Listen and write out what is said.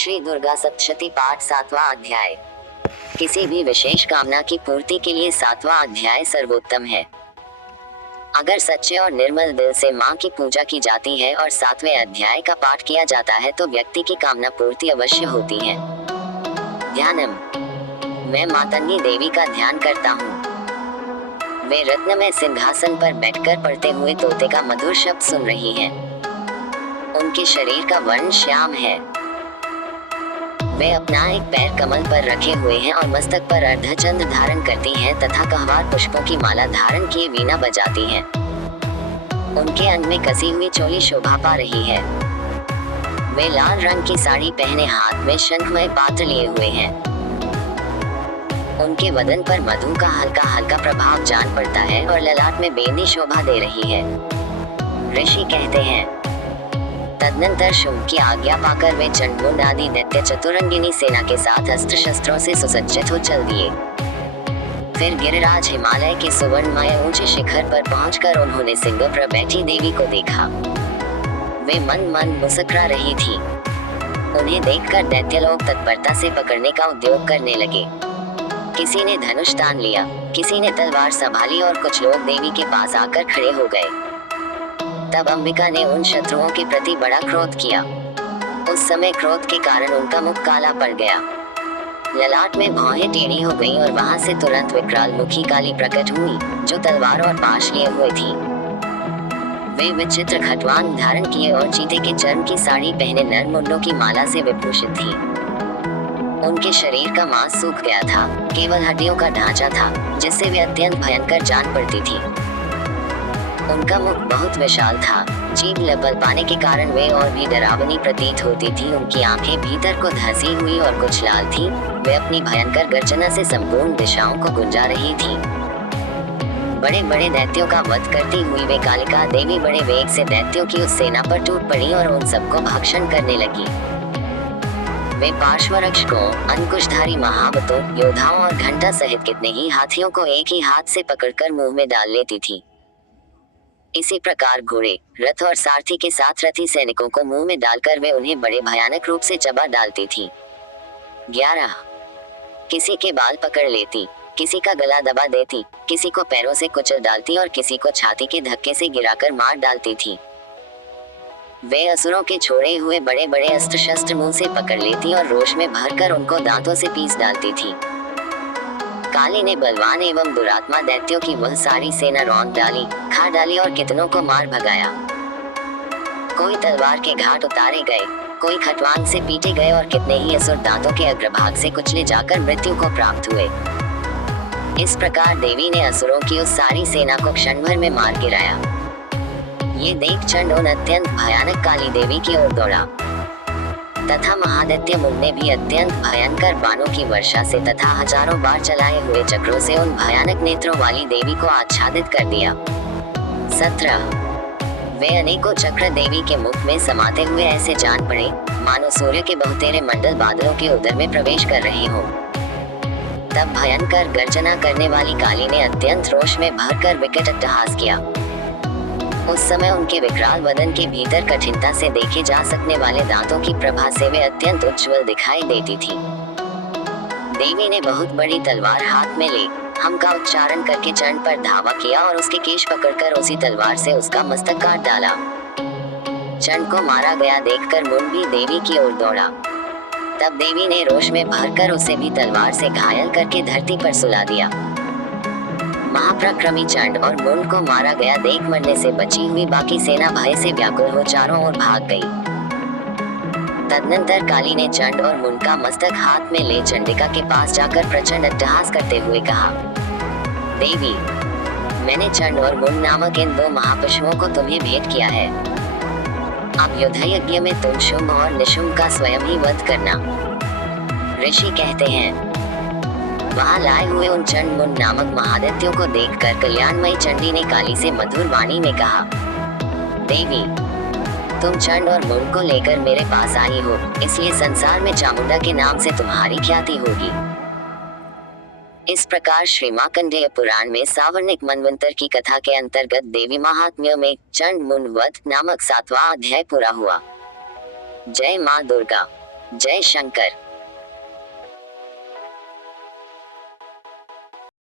श्री दुर्गा सप्तशती पाठ 7वां अध्याय। किसी भी विशेष कामना की पूर्ति के लिए 7वां अध्याय सर्वोत्तम है। अगर सच्चे और निर्मल दिल से माँ की पूजा की जाती है और 7वें अध्याय का पाठ किया जाता है तो व्यक्ति की कामना पूर्ति अवश्य होती है। ध्यानम। मैं मातंगी देवी का ध्यान करता हूँ। वे रत्नमय सिंहासन पर बैठकर पढ़ते हुए तोते का मधुर शब्द सुन रही हैं। उनके शरीर का वर्ण श्याम है। वे अपना एक पैर कमल पर रखे हुए हैं और मस्तक पर अर्धचंद्र धारण करती हैं तथा कहवार पुष्पों की माला धारण किए वीणा बजाती हैं। उनके अंग में कसी हुई चोली शोभा पा रही है। वे लाल रंग की साड़ी पहने हाथ में शंखमय पात्र लिए हुए हैं। उनके वदन पर मधु का हल्का हल्का प्रभाव जान पड़ता है और ललाट में बेनी शोभा दे रही है। ऋषि कहते हैं, तदनंतर शुंभ की आज्ञा पाकर वे चंडमुंड आदि दैत्य चतुरंगिनी सेना के साथ अस्त्र शस्त्रों से सुसज्जित हो चल दिए। फिर गिरिराज हिमालय के सुवर्णमय ऊंचे शिखर पर पहुंचकर उन्होंने सिंह पर बैठी देवी को देखा। वे मन मन मुस्कुरा रही थी। उन्हें देखकर दैत्य लोग तत्परता से पकड़ने का उद्योग करने लगे। किसी ने धनुष तान लिया, किसी ने तलवार संभाली और कुछ लोग देवी के पास आकर खड़े हो गए। तब अंबिका ने उन शत्रुओं के प्रति बड़ा क्रोध किया। उस समय क्रोध के कारण उनका मुख काला पड़ गया, ललाट में भौहें टेढ़ी हो गईं और वहां से तुरंत विकराल मुखी काली प्रकट हुई, जो तलवार और पाश लिए हुए थी। वे विचित्र खटवांग धारण किए और चीते के चर्म की साड़ी पहने नर मुंडों की माला से विभूषित थी। उनके शरीर का मांस सूख गया था, केवल हड्डियों का ढांचा था, जिससे वे अत्यंत भयंकर जान पड़ती थी। उनका मुख बहुत विशाल था, जीभ लबल पाने के कारण वे और भी डरावनी प्रतीत होती थी। उनकी आंखें भीतर को धंसी हुई और कुछ लाल थी। वे अपनी भयंकर गर्जना से संपूर्ण दिशाओं को गुंजा रही थी। बड़े बड़े दैत्यों का वध करती हुई वे कालिका देवी बड़े वेग से दैत्यों की उस सेना पर टूट पड़ी और उन सबको भक्षण करने लगी। वे पार्श्वरक्षकों, अंकुशधारी महावतों, योद्धाओं और घंटा सहित कितने ही हाथियों को एक ही हाथ से पकड़कर मुंह में डाल लेती थी। इसी प्रकार घोड़े, रथ और सारथी के साथ रथी सैनिकों को मुंह में डालकर वे उन्हें बड़े भयानक रूप से चबा डालती थी। 11 किसी के बाल पकड़ लेती, किसी का गला दबा देती, किसी को पैरों से कुचल डालती और किसी को छाती के धक्के से गिराकर मार डालती थी। वे असुरों के छोड़े हुए बड़े बड़े अस्त्र शस्त्र मुंह से पकड़ लेती और रोष में भरकर उनको दांतों से पीस डालती थी। काली ने बलवान एवं दुरात्मा दैत्यों की वह सारी सेना रौंद डाली, खा डाली और कितनों को मार भगाया। कोई तलवार के घाट उतारे गए, कोई खटवांग से पीटे गए और कितने ही असुर दांतों के अग्रभाग से कुचले जाकर मृत्यु को प्राप्त हुए। इस प्रकार देवी ने असुरों की उस सारी सेना को क्षण भर में मार गिराया। ये देख चंड उन अत्यंत भयानक काली देवी की ओर दौड़ा तथा महादैत्य मुंड ने भी अत्यंत भयंकर बाणों की वर्षा से तथा हजारों बार चलाए हुए चक्रों से उन भयानक नेत्रों वाली देवी को आच्छादित कर दिया। 17 वे अनेकों चक्र देवी के मुख में समाते हुए ऐसे जान पड़े, मानो सूर्य के बहुतेरे मंडल बादलों के उदर में प्रवेश कर रहे हो। तब भयंकर गर्जना करने वाली काली ने अत्यंत रोष में भरकर विकट अट्टहास किया। उस समय उनके विकराल वदन के भीतर कठिनता से देखे जा सकने वाले दांतों की प्रभा से वे अत्यंत उज्ज्वल दिखाई देती थी। देवी ने बहुत बड़ी तलवार हाथ में ले हम का उच्चारण करके चंड पर धावा किया और उसके केश पकड़कर उसी तलवार से उसका मस्तक काट डाला। चंड को मारा गया देखकर मुंड भी देवी की ओर दौड़ा। तब देवी ने रोष में भरकर उसे भी तलवार से घायल करके धरती पर सुला दिया। महाप्रक्रमी चंड और मुंड को मारा गया देख मरने से बची हुई बाकी सेना भय से व्याकुल हो चारों ओर भाग गई। तदनंतर काली ने चंड और मुंड का मस्तक हाथ में ले चंडिका के पास जाकर प्रचंड अट्टहास करते हुए कहा, देवी, मैंने चंड और मुंड नामक इन 2 महापशुओं को तुम्हें भेंट किया है। अब युद्ध यज्ञ में तुम शुंभ और निशुंभ का स्वयं ही वध करना। ऋषि कहते हैं, वहां लाए हुए उन चंड मुंड नामक महादैत्यों को देखकर कल्याणमयी चंडी ने काली से मधुर वाणी में कहा, देवी, तुम चंड और मुंड को लेकर मेरे पास आई हो, इसलिए संसार में चामुंडा के नाम से तुम्हारी ख्याति होगी। इस प्रकार श्री मार्कंडेय पुराण में सावर्णिक मनवंतर की कथा के अंतर्गत देवी महात्म्य में चंड मुंड वध नामक 7वां अध्याय पूरा हुआ। जय मां दुर्गा। जय शंकर।